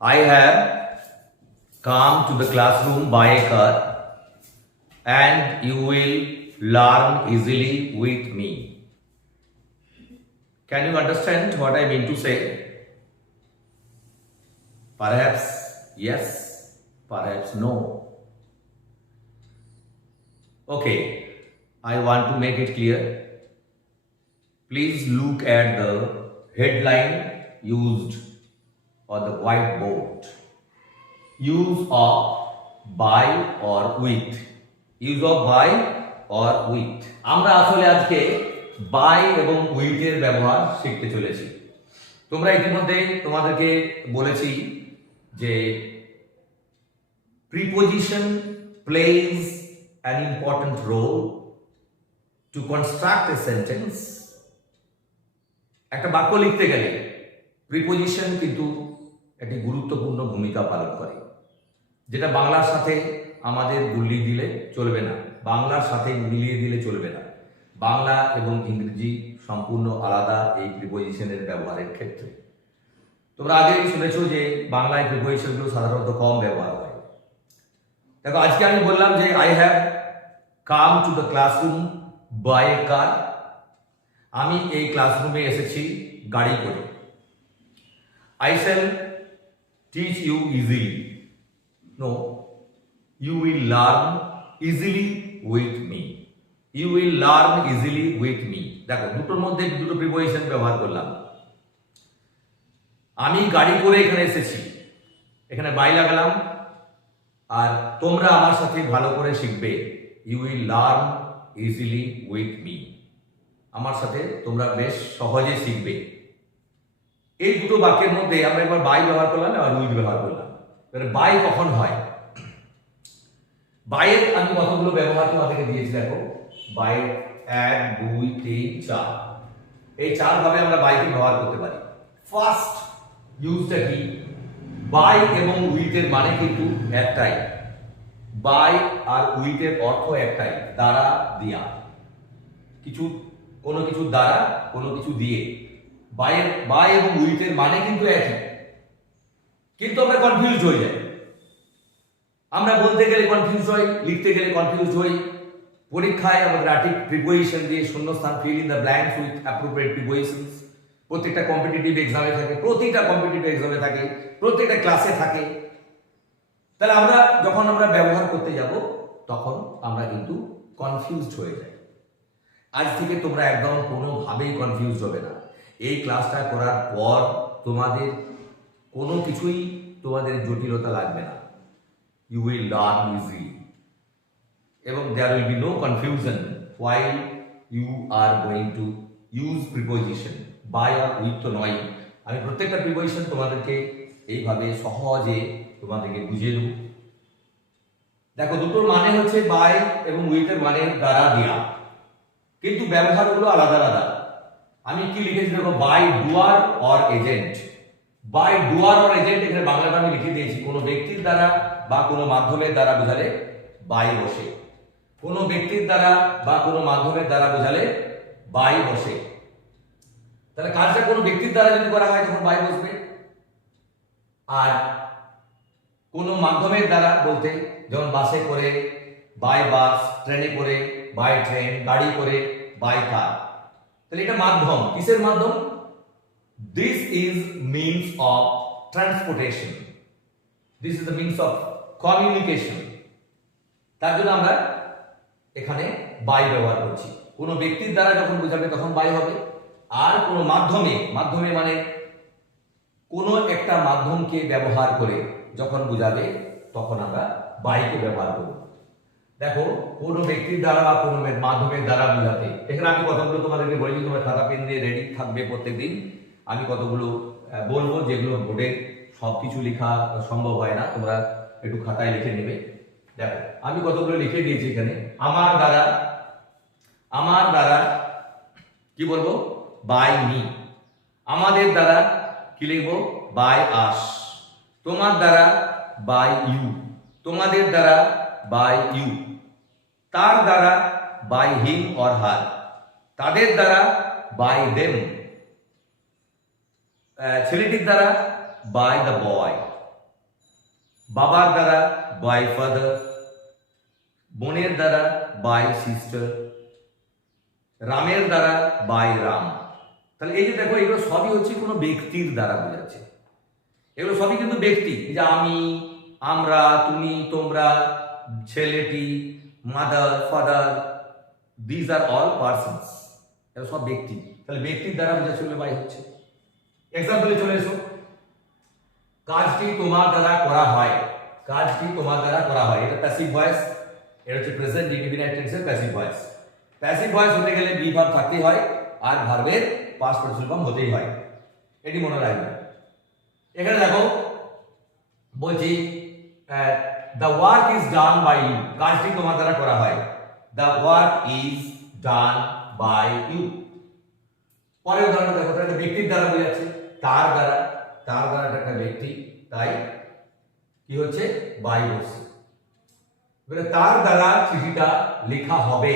I have come to the classroom by a car and you will learn easily with me. Can you understand what I mean to say? Perhaps yes, perhaps no. Okay, I want to make it clear. Please look at the headline used on the whiteboard. Use of by or with. Use of by or with. আমরা আসলে আজকে by এবং with এর ব্যবহার শিখতে চলেছি। তোমরা ইতিমধ্যে তোমাদেরকে বলেছি যে preposition plays an important role to construct a sentence. একটা বাক্য লিখতে গেলে প্রিপোজিশন কিন্তু একটি গুরুত্বপূর্ণ ভূমিকা পালন করে, যেটা বাংলার সাথে আমাদের গুলিয়ে দিলে চলবে না, বাংলার সাথে মিলিয়ে দিলে চলবে না। বাংলা এবং ইংরেজি সম্পূর্ণ আলাদা এই প্রিপোজিশনের ব্যবহারের ক্ষেত্রে। তোমরা আগেই শুনেছো যে বাংলায় প্রিপোজিশনগুলো সাধারণত কম ব্যবহার হয়। দেখো, আজকে আমি বললাম যে I have come to the classroom by a car. আমি এই ক্লাসরুমে এসেছি গাড়ি করে। I shall teach you easily. No, you will learn easily with me. You will learn easily with me. দেখো, দুটোর মধ্যে দুটো প্রিপোজিশন ব্যবহার করলাম। আমি গাড়ি করে এখানে এসেছি, এখানে বাই লাগালাম, আর তোমরা আমার সাথে ভালো করে শিখবে। You will learn easily with me. আমার সাথে তোমরা বেশ সহজে শিখবে। এই দুটো বাক্যের মধ্যে আমরা একবার বাই ব্যবহার করলাম আর উইথ ব্যবহার করলাম। বাই কখন হয়? বাইয়ের আমি কতগুলো ব্যবহার তোমাদেরকে দিয়েছি। দেখো, বাই 1 2 3 4, এই 4 ভাবে আমরা বাইকে ব্যবহার করতে পারি। ফার্স্ট ইউজটা কি? বাই এবং উইথ এর মানে কিন্তু একটাই। বাই আর উইথ এর অর্থ একটাই, দ্বারা দিয়া। কোনো কিছু দ্বারা, কোনো কিছু দিয়ে। বাই এবং উইথ এর মানে কিন্তু একই, কিন্তু আমরা কনফিউজড হয়ে যাই। আমরা বলতে গেলে কনফিউজ হই, লিখতে গেলে কনফিউজ হই। পরীক্ষায় আমাদের সঠিক প্রিপোজিশন দিয়ে শূন্যস্থান fill in the blanks with appropriate prepositions প্রত্যেকটা কম্পিটিটিভ এক্সামে থাকে, প্রতিটা কম্পিটিটিভ এক্সামে থাকে, প্রত্যেকটা ক্লাসে থাকে। তাহলে যখন আমরা ব্যবহার করতে যাব তখন আমরা কিন্তু কনফিউজড হয়ে যাই। আজ থেকে তোমরা একদম কোনোভাবেই কনফিউজ হবে না। এই ক্লাসটা করার পর তোমাদের কোনো কিছুই তোমাদের জটিলতা লাগবে না। ইউ উইল লার্ন ইজিলি এবং there will be no confusion while you are going to use preposition. By আর উইথ তো নয়, আমি প্রত্যেকটা প্রিপোজিশন তোমাদেরকে এইভাবে সহজে তোমাদেরকে বুঝিয়ে দেব। দেখো, দুটোর মানে হচ্ছে বাই এবং উইথ এর মানে দ্বারা দেয়া, কিন্তু ব্যবহারগুলো আলাদা আলাদা। আমি কি লিখেছি দেখো, by doer or agent. By doer or agent এখানে বাংলাটা আমি লিখে দিয়েছি। কোনো ব্যক্তির দ্বারা বা কোনো মাধ্যমের দ্বারা বোঝালে বাই বসে। কোনো ব্যক্তির দ্বারা বা কোনো মাধ্যমের দ্বারা বোঝালে বাই বসে। তাহলে কাজটা কোনো ব্যক্তির দ্বারা যদি করা হয় তখন বাই বসবে, আর কোনো মাধ্যমের দ্বারা বলতে যেমন বাসে করে বাই বাস, ট্রেনে করে বাই ট্রেন, গাড়ি করে বাই কার। তাহলে এটা মাধ্যম। কিসের মাধ্যম? This is means of transportation, this is the means of communication. তার জন্য আমরা এখানে বাই ব্যবহার করছি। কোনো ব্যক্তির দ্বারা যখন বোঝাবে তখন বাই হবে, আর কোনো মাধ্যমে মানে কোনো একটা মাধ্যমকে ব্যবহার করে যখন বোঝাবে তখন আমরা বাইকে ব্যবহার করব। দেখো, কোনো ব্যক্তির দ্বারা বা কোনো মাধ্যমের দ্বারা বোঝাতে, এখানে আমি কতগুলো তোমাদেরকে বলেছি, তোমরা খাতা পেন দিয়ে রেডি থাকবে প্রত্যেকদিন। আমি কতগুলো বলবো, যেগুলো বোর্ডে সবকিছু লেখা সম্ভব হয় না, তোমরা একটু খাতায় লিখে নেবে। দেখো, আমি কতগুলো লিখে দিয়েছি এখানে। আমার দ্বারা কি বলবো? By me. আমাদের দ্বারা কি লিখবো? By us. তোমার দ্বারা বাই ইউ। তোমাদের দ্বারা বাই ইউ। তার দ্বারা বাই হিম অর হার। তাদের দ্বারা বাই দেম। ছেলেটির দ্বারা বাই দ্য বয়। বাবার দ্বারা বাই ফাদার, বোনের দ্বারা বাই সিস্টার, রামের দ্বারা বাই রাম। তাহলে এই যে দেখো, এগুলো সবই হচ্ছে কোনো ব্যক্তির দ্বারা বোঝাচ্ছে। এগুলো সবই কিন্তু ব্যক্তি, যে আমি, আমরা, তুমি, তোমরা, ছেলেটি, mother, father, these are all persons. এগুলো সব ব্যক্তি। তাহলে ব্যক্তির দ্বারা বোঝাচ্ছে বলে বাই হচ্ছে। এক্সাম্পলে চলে এসো। কাজটি তোমার দ্বারা করা হয়, কাজটি তোমার দ্বারা করা হয়, এটা প্যাসিভ ভয়েস। এটা হচ্ছে প্রেজেন্ট ইনডিফিনিট টেন্সের প্যাসিভ ভয়েস। প্যাসিভ ভয়েস হতে গেলে বি ভার্ব থাকতেই হয়, আর ভার্বের পাস্ট পার্টিসিপল ফর্ম হতেই হয়। এটি মনে রাখবে। এখানে দেখো বলছি the work is done by you, কাজটি তোমার দ্বারা করা হয়। The work is done by you. পরের উদাহরণ দেখো, একটা ব্যক্তির দ্বারা বোঝাচ্ছে, তার দ্বারা, তার দ্বারা একটা ব্যক্তি, তাই কি হচ্ছে বাই বসছে। এবারে তার দ্বারা চিঠিটা লেখা হবে,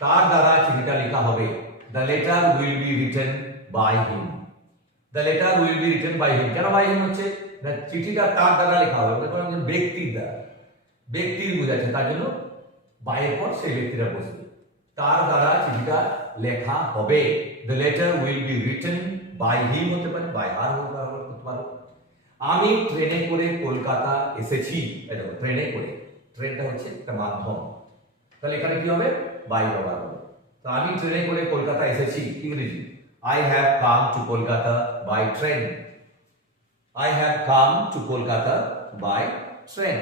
তার দ্বারা চিঠিটা লেখা হবে। The letter will be written by him, the letter will be written by him. কেন বাই হিম হচ্ছে? না, চিঠিটা তার দ্বারা লেখা হবে, ব্যক্তির দ্বারা, ব্যক্তির বোঝাচ্ছে, তার জন্য বাইয়ের পর সেই ব্যক্তিরা বসবে। তার দ্বারা চিঠিটা লেখা হবে। The letter will be written by him হতে পারে, বাই হার হতে পারে। আমি ট্রেনে করে কলকাতা এসেছি। এটা ট্রেনে করে, ট্রেনটা হচ্ছে একটা মাধ্যম, তাহলে এখানে কি হবে? বাই ব্যবহার হবে। তো আমি ট্রেনে করে কলকাতা এসেছি, ইংরেজি I have come to Kolkata by train, I have come to Kolkata by train.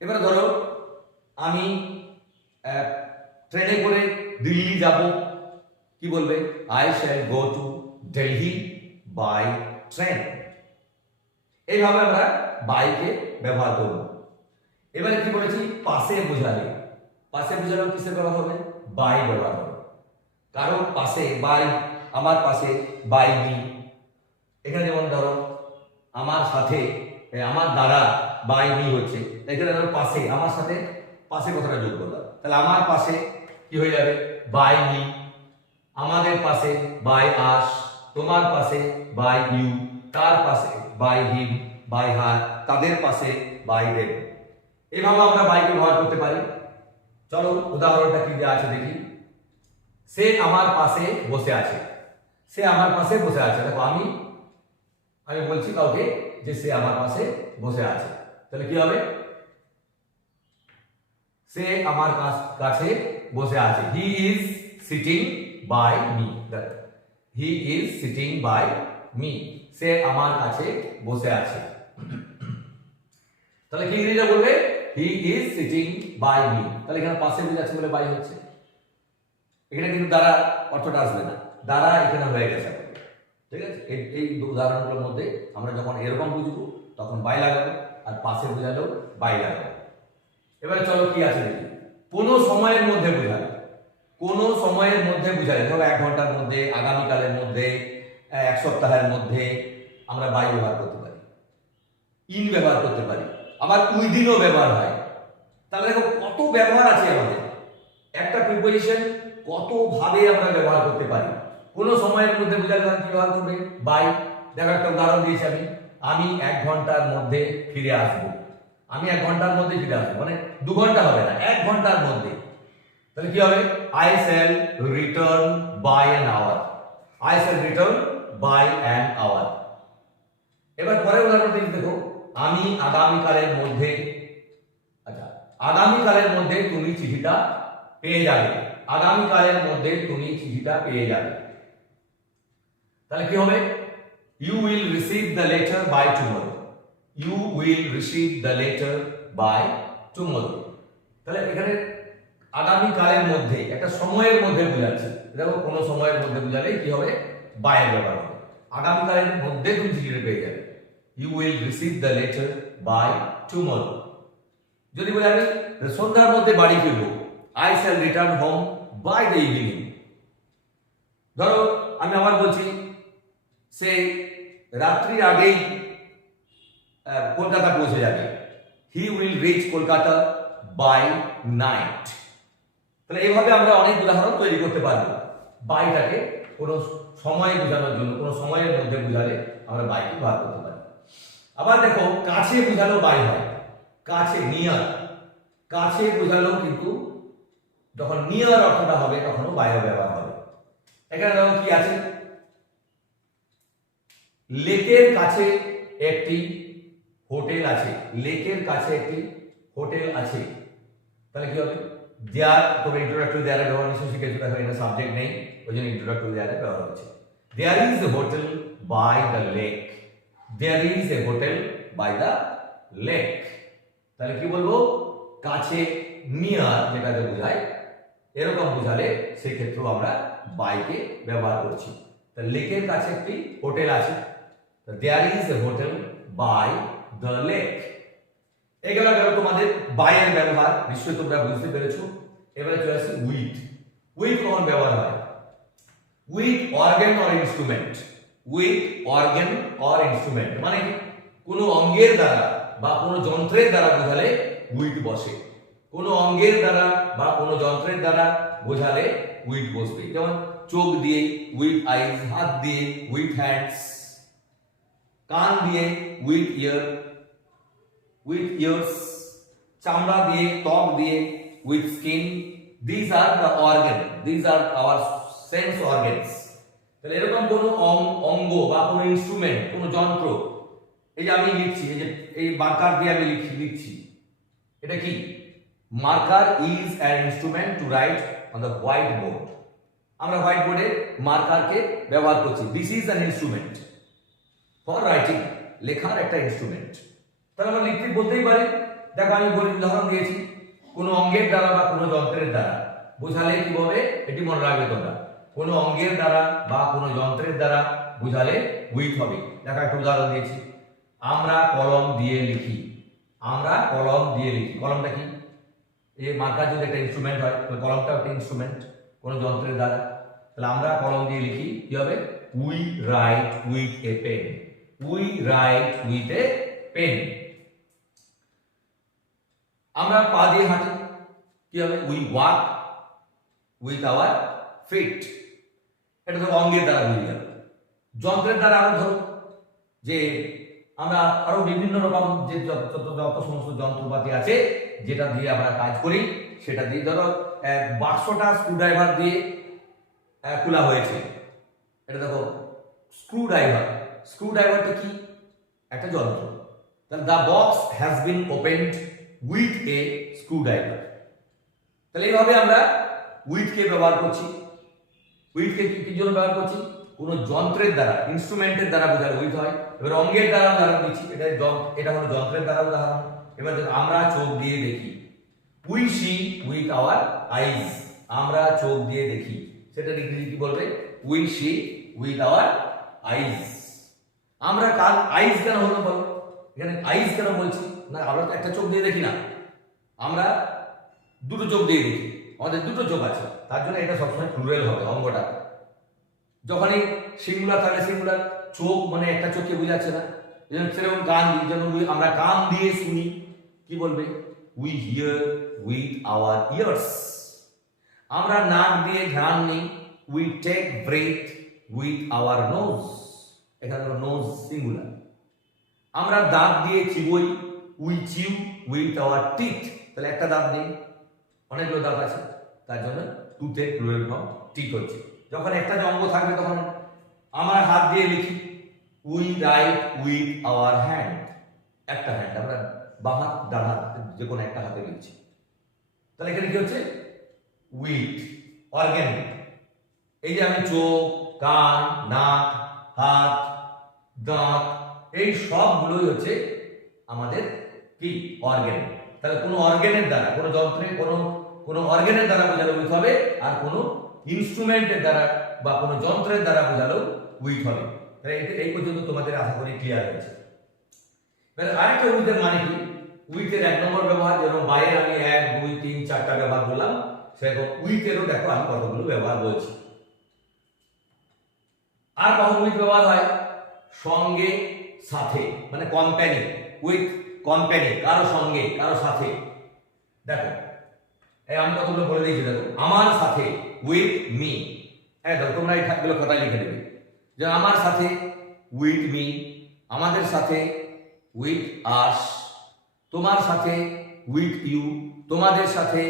এবারে ধরো আমি ট্রেনে করে দিল্লি যাব, কি বলবে? I shall go to Delhi by train. এইভাবে আমরা বাইকে ব্যবহার করব। এবারে কি বলেছি? পাশে বোঝালে, পাশে বোঝালেও কিসে ব্যবহার হবে? বাই ব্যবহার হবে। কারণ পাশে, বাই, আমার পাশে, বাই মি। এখানে যেমন ধরো আমার সাথে, আমার দ্বারা, বাই মি হচ্ছে। এখানে ধরো পাশে, আমার সাথে পাশে কথাটা যোগ করলাম, তাহলে আমার পাশে কি হয়ে যাবে? By me. আমাদের পাশে বাই আস, তোমার পাশে বাই ইউ, তার পাশে বাই হিম, বাই হার, তাদের পাশে বাই দেম। এভাবে আমরা বাইকে ব্যবহার করতে পারি। চলো উদাহরণটা কি দেওয়া আছে দেখি। সে আমার পাশে বসে আছে, সে আমার পাশে বসে আছে। দেখো আমি বলছি কাউকে যে সে আমার পাশে বসে আছে, তাহলে কি হবে? সে আমার কাছে বসে আছে। He is sitting by me, he is sitting by me. সে আমার কাছে বসে আছে। তাহলে কি ইংরেজিতে বলবে? He is sitting by me. তাহলে এখানে পাশে বোঝাচ্ছে বলে বাই হচ্ছে। এখানে কিন্তু দ্বারা অর্থটা আসবে না, দ্বারা এখানে হয়ে গেছে। ঠিক আছে, এই উদাহরণগুলোর মধ্যে আমরা যখন এরকম বুঝবো তখন বাই লাগাবো, আর পাশে বোঝালেও বাই লাগাবো। এবারে চলো কি আছে দেখি। কোনো সময়ের মধ্যে বোঝালে, কোনো সময়ের মধ্যে বোঝালে, ধরো 1 ঘন্টার মধ্যে, আগামীকালের মধ্যে, 1 সপ্তাহের মধ্যে আমরা বাই ব্যবহার করতে পারি, ইন ব্যবহার করতে পারি, আবার উইদিনও ব্যবহার হয়। তাহলে দেখো কত ব্যবহার আছে আমাদের। একটা প্রিপোজিশন কত ভাবে আমরা ব্যবহার করতে পারি। কোনো সময়ের মধ্যে বোঝালে কি ব্যবহার করবে? বাই। দেখো একটা উদাহরণ দিয়েছি আমি 1 ঘন্টার মধ্যে ফিরে আসবো। আমি 1 ঘন্টার মধ্যে ফিরে আসবো, মানে 2 ঘন্টা হবে না, 1 ঘন্টার মধ্যে। তাহলে কি হবে? I shall return by an hour, I shall return by an hour. এবার পরের উদাহরণটা দেখো। আমি আগামীকালের মধ্যে, আচ্ছা, আগামীকালের মধ্যে তুমি চিঠিটা পেয়ে যাবে, আগামীকালের মধ্যে তুমি চিঠিটা পেয়ে যাবে। তাহলে কি হবে? You will receive the letter by tomorrow, you will receive the letter by tomorrow. তাহলে এখানে আগামীকালের মধ্যে একটা সময়ের মধ্যে বোঝাচ্ছে। দেখো কোনো সময়ের মধ্যে বোঝালে কি হবে? বাই এর ব্যবহার হবে। আগামীকালের মধ্যে তুমি চিঠিটা পেয়ে যাবে, you will receive the letter by tomorrow. যদি বলি আমি সন্ধ্যার মধ্যে বাড়ি ফিরবো, I shall return home by the evening. ধরো আমি আবার বলছি সে রাত্রির আগেই কলকাতা পৌঁছে যাবে, he will reach Kolkata by night. তাহলে এইভাবে আমরা অনেক উদাহরণ তৈরি করতে পারবো। বাইটাকে কোনো সময় বোঝানোর জন্য, কোনো সময়ের মধ্যে বোঝালে আমরা বাইকে ব্যবহার করতে পারি। আবার দেখো কাছে বোঝালো বাই হয়, কাছে নিয়ার, কাছে বোঝালো কিন্তু যখন নিয়ার অর্থটা হবে তখনও বাইও ব্যবহার হবে। এখানে দেখো কি আছে, লেকের কাছে একটি হোটেল আছে, লেকের কাছে একটি হোটেল আছে, তাহলে কি হবে? দেয়ার, তোমরা ইন্ট্রোডাক্টরি দেয়ার ব্যবহার নিশ্চয়ই শিখেছো, দেখো এটা সাবজেক্ট নেই ওই জন্য ইন্ট্রোডাক্টরি দেয়ার ব্যবহার হচ্ছে। There is a hotel by the lake, there is a hotel by the lake, তাহলে কি বলবো? কাছে নিয়ার যেটাকে বোঝায়, এরকম বোঝালে সেই ক্ষেত্রেও আমরা বাইকে ব্যবহার করছি। তাহলে লেকের কাছে একটি হোটেল আছে, there is a hotel by the lake. এগুলো গেল তোমাদের বাইয়ের ব্যবহার, নিশ্চয়ই তোমরা বুঝতে পেরেছো। এবারে চলে আসি উইথ। উইথ কখন ব্যবহার হয়? With organ or instrument, with organ or instrument মানে কোনো অঙ্গের দ্বারা বা কোনো যন্ত্রের দ্বারা বোঝালে উইথ বসে, কোনো অঙ্গের দ্বারা বা কোনো যন্ত্রের দ্বারা বোঝালে উইথ বসবে। যেমন চোখ দিয়ে উইথ আইজ, হাত দিয়ে উইথ হ্যান্ডস, কান দিয়ে উইথ ইয়ার, উইথ ইয়ার্স, চামড়া দিয়ে, ত্বক দিয়ে with skin. This are the organ, this are our sense organs. তাহলে এরকম কোনো অঙ্গ বা কোনো ইনস্ট্রুমেন্ট, কোনো যন্ত্র, এই যে আমি লিখছি, এই যে এই মার্কার দিয়ে আমি লিখছি, এটা কি? Marker is an instrument to write on the white board. আমরা হোয়াইট বোর্ডে মার্কারকে ব্যবহার করছি। This is an instrument for writing, লেখার একটা ইনস্ট্রুমেন্ট। তাহলে আমরা লিখতে বলতেই পারি, দেখো আমি উদাহরণ দিয়েছি, কোনো অঙ্গের দ্বারা বা কোনো যন্ত্রের দ্বারা বোঝালে কি হবে, এটি মনে রাখবে তোমরা। কোনো অঙ্গের দ্বারা বা কোনো যন্ত্রের দ্বারা বোঝালে উইথ হবে। দেখো একটা উদাহরণ দিয়েছি, আমরা কলম দিয়ে লিখি, আমরা কলম দিয়ে লিখি। কলমটা কি? এই মার্কার যদি একটা ইনস্ট্রুমেন্ট হয়, তাহলে কলমটাও একটা ইনস্ট্রুমেন্ট কোনো যন্ত্রের দ্বারা। তাহলে আমরা কলম দিয়ে লিখি, কি হবে? We write with a pen, we write with a pen. আমরা পা দিয়ে হাঁটি, কি হবে? We walk with our feet. এটা তো অঙ্গের দ্বারা বুঝে গেল। যন্ত্রের দ্বারা আরো ধরো যে আমরা আরো বিভিন্ন রকম যে যত সমস্ত যন্ত্রপাতি আছে যেটা দিয়ে আমরা কাজ করি, সেটা দিয়ে ধরো বাক্সটা স্ক্রুড্রাইভার দিয়ে খোলা হয়েছে, এটা দেখো স্ক্রুড্রাইভার। স্ক্রুড্রাইভারটা কি? একটা যন্ত্র। তাহলে the box has been opened with a screwdriver. তাহলে এইভাবে আমরা উইথকে ব্যবহার করছি। উইথকে কি জন্য ব্যবহার করছি? কোনো যন্ত্রের দ্বারা, ইনস্ট্রুমেন্টের দ্বারা বোঝালে উইথ হয়। এবার অঙ্গের দ্বারা উদাহরণ দিচ্ছি, এটা হলো যন্ত্রের দ্বারা উদাহরণ। এবার আমরা চোখ দিয়ে দেখি, we see with our eyes, আমরা চোখ দিয়ে দেখি, সেটা ইংরেজি কি বলবে? We see with our eyes. আমরা কাল আইজ কেন হলো বলো? এখানে আইজ কেন বলছি? না আমরা তো একটা চোখ দিয়ে দেখি না, আমরা দুটো চোখ দিয়ে দেখি, আমাদের দুটো চোখ আছে, তার জন্য এটা সবসময় প্লুরাল হবে অঙ্গটা। যখনই সিঙ্গুলার থাকে, সিঙ্গুলার চোখ মানে একটা চোখকে বোঝাচ্ছে না, সেরকম কান দিয়ে, যেমন আমরা কান দিয়ে শুনি, কি বলবে? We hear with our ears. আমরা নাক দিয়ে ঘ্রাণ নিই, we take breath with our nose, এখানে নোজ সিঙ্গুলার। আমরা দাঁত দিয়ে চিবোই, we chew with our teeth. তাহলে একটা দাঁত নেই, অনেকগুলো দাঁত আছে, তার জন্য টুথের প্লুরাল ফর্ম টিথ হচ্ছে। যখন একটা অঙ্গ থাকবে তখন আমরা হাত দিয়ে লিখি, we write with our hand, একটা হ্যান্ড, আমরা বাঁ হাত ডান হাত যে কোনো একটা হাতে লিখছি। তাহলে এখানে কি হচ্ছে? With organ. এই যে আমি চোখ, কান, নাক, হাত, দাঁত, এই সবগুলোই হচ্ছে আমাদের কি? অর্গান। তাহলে কোনো অর্গানের দ্বারা, কোনো যন্ত্রের কোনো অর্গানের দ্বারা বোঝালে উইথ হবে, আর কোনো ইনস্ট্রুমেন্টের দ্বারা বা কোনো যন্ত্রের দ্বারা বোঝালেও উইথ হবে। তাহলে এই পর্যন্ত তোমাদের আশা করি ক্লিয়ার হয়েছে। আরেকটা উইথের মানে কি? উইথের এক নম্বর ব্যবহার, যেরকম বাইরে আমি 1 2 3 4টা ব্যবহার বললাম, সেরকম উইথেরও দেখো আমি কতগুলো ব্যবহার বলছি। আর কখন উইথ ব্যবহার হয়? সঙ্গে, সাথে, মানে কম্প্যানি, উইথ কম্প্যানি, কারো সঙ্গে, কারো সাথে। দেখো আমি কতগুলো বলে দিয়েছি, দেখো আমার সাথে উইথ মি। হ্যাঁ দেখো তোমরা এই খাতগুলো খাতায় লিখে দেবে যে আমার সাথে উইথ মি, আমাদের সাথে উইথ আস, তোমার সাথে উইথ ইউ, তোমাদের সাথে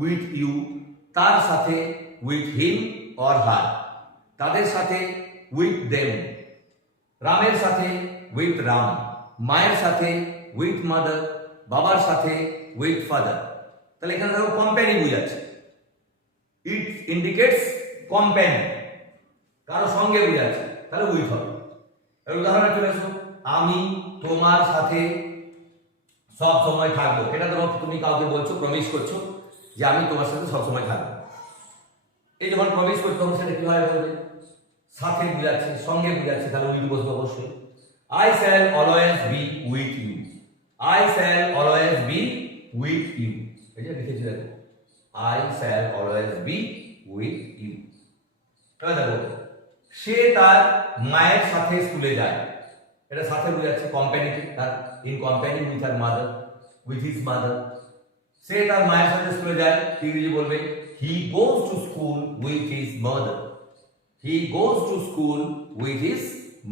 উইথ ইউ, তার সাথে উইথ হিম অর হার, তাদের সাথে উইথ দেম, রামের সাথে উইথ রাম, মায়ের সাথে উইথ মাদার, বাবার সাথে উইথ ফাদার। তাহলে এখানে দেখো কম্প্যানি বুঝাচ্ছে, ইট ইন্ডিকেটস কম্প্যানি, কারো সঙ্গে বুঝাচ্ছে, তাহলে উইথ হবে। এর উদাহরণ চলে আসো, আমি তোমার সাথে সব সময় থাকবো। এটা ধরো তুমি কাউকে বলছো, প্রমিস করছো যে আমি তোমার সাথে সব সময় থাকবো। এই যখন প্রমিস করছো তখন সেটা কিভাবে বলবে? সাথে বুঝাচ্ছে, সঙ্গে বুঝাচ্ছে, তাহলে উইথ বসবে অবশ্যই। I shall always be with you. I shall always be with you. এটা লিখেছি দেখো, I shall always be with you. এবার দেখো, সে তার মায়ের সাথে স্কুলে যায়। এটা সাথে বুঝাচ্ছে কম্প্যানিতে, তার in company with her mother, with his mother. সে তার মায়ের সাথে স্কুলে যায়, ইংরেজি বলবে he goes to school with his mother. He goes to school with his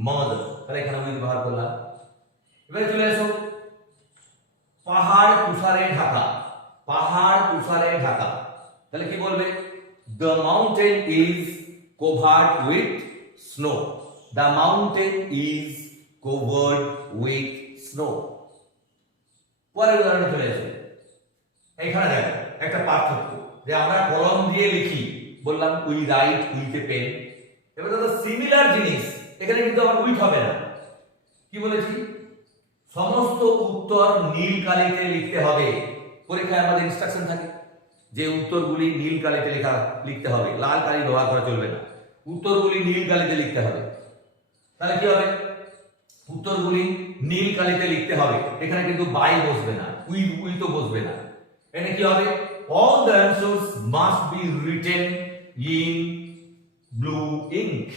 mother. তাহলে এখানে উইথ ব্যবহার করলাম। এবারে চলে আসো, পাহাড় তুষারে ঢাকা, পাহাড় তুষারে ঢাকা। তাহলে কি বলবে? The mountain is covered with snow. The mountain is covered with snow. পরের উদাহরণে চলে আসো, এখানে দেখো একটা পার্থক্য, যে আমরা কলম দিয়ে লিখি, বললাম we write with a pen. এবার দেখো সিমিলার জিনিস, এখানে কিন্তু আবার উইথ হবে না। কি বলেছি? সমস্ত উত্তর নীল কালিতে লিখতে হবে। পরীক্ষায় আমাদের ইনস্ট্রাকশন থাকে যে উত্তরগুলি নীল কালিতে লিখতে হবে, লাল কালি ব্যবহার করা চলবে না, উত্তরগুলি নীল কালিতে লিখতে হবে। তাহলে কি হবে? উত্তরগুলি নীল কালিতে লিখতে হবে। এখানে কিন্তু বাই বসবে না, উইথও বসবে না। এখানে কি হবে? All the answers must be written in blue ink.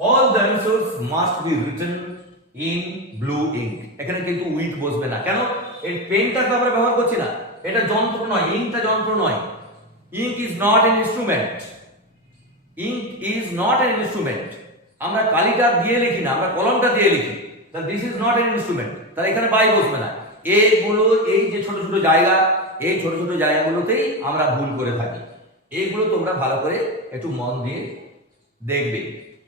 All the answers must be written in blue ink. এখানে কিন্তু উইথ বসবে না। কেন? এই পেনটা তো আমরা ব্যবহার করছি না, এটা যন্ত্র নয়, ইঙ্কটা যন্ত্র নয়। Ink is not an instrument. Ink is not an instrument. আমরা কালিটা দিয়ে লিখি না, আমরা কলমটা দিয়ে লিখি। তাহলে this is not an instrument. তাহলে এখানে বাই বসবে না। এইগুলো, এই যে ছোট ছোট জায়গা, এই ছোট ছোট জায়গাগুলোতেই আমরা ভুল করে থাকি। এইগুলো তোমরা ভালো করে একটু মন দিয়ে দেখবে,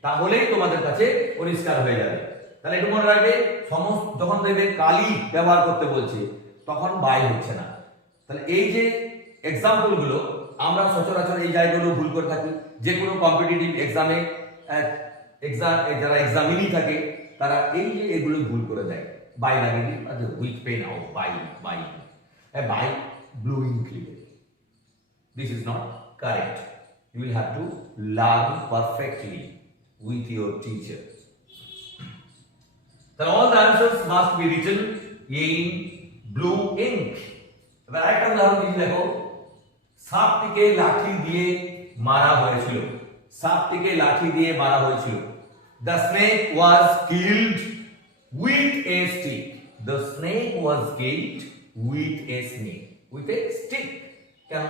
তাহলেই তোমাদের কাছে পরিষ্কার হয়ে যাবে। তাহলে একটু মনে রাখবে, সমস্ত যখন দেখবে কালি ব্যবহার করতে বলছে তখন বাই হচ্ছে না। তাহলে এই যে এক্সাম্পল গুলো আমরা সচরাচর এই জায়গাগুলো ভুল করে থাকি। যে কোনো কম্পিটিটিভ এক্সামে যারা এক্সামিনি থাকে তারা এই যে এগুলো ভুল করে দেয়, বাই লাগিয়ে দিই, with pen out, by by by blue ink লিখে। This is not correct. You will have to learn perfectly with your teacher. Then all the answers must be written in blue ink. এবার আরেকটা উদাহরণ দিয়ে দেখো, সাপটিকে লাঠি দিয়ে মারা হয়েছিল। সাপটিকে লাঠি দিয়ে মারা হয়েছিল। The snake was killed with a stick. The snake was killed with a snake. With a stick. কেন?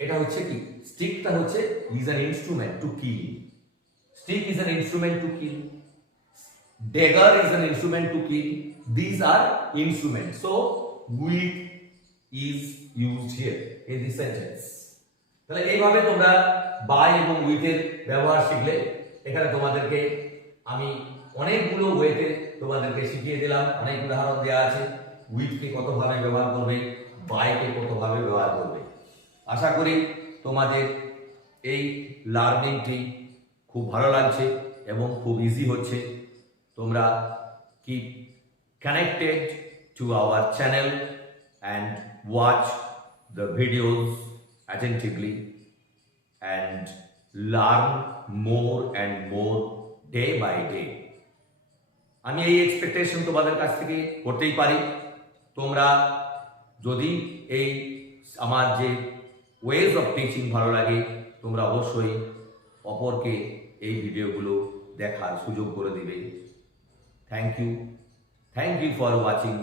এটা হচ্ছে কি, স্টিকটা হচ্ছে is an instrument to kill. Stick is an instrument to kill, dagger is an instrument to kill. This are instrument, so with is used here in this sentence. তাহলে এইভাবে তোমরা by এবং উইথের ব্যবহার শিখলে। এখানে তোমাদেরকে আমি অনেকগুলো ওয়েতে তোমাদেরকে শিখিয়ে দিলাম, অনেক উদাহরণ দেওয়া আছে। উইথকে কতভাবে ব্যবহার করবে, বাইকে কতভাবে ব্যবহার করবে। আশা করি তোমাদের এই লার্নিংটি খুব ভালো লাগছে এবং খুব ইজি হচ্ছে। তোমরা keep connected to our channel and watch the videos attentively and learn more and more day by day. আমি এই এক্সপেকটেশন তোমাদের কাছ থেকে করতেই পারি। তোমরা যদি এই আমার যে ওয়েজ অফ টিচিং ভালো লাগে, তোমরা অবশ্যই অপরকে এই ভিডিওগুলো দেখার সুযোগ করে দিবে। Thank you for watching.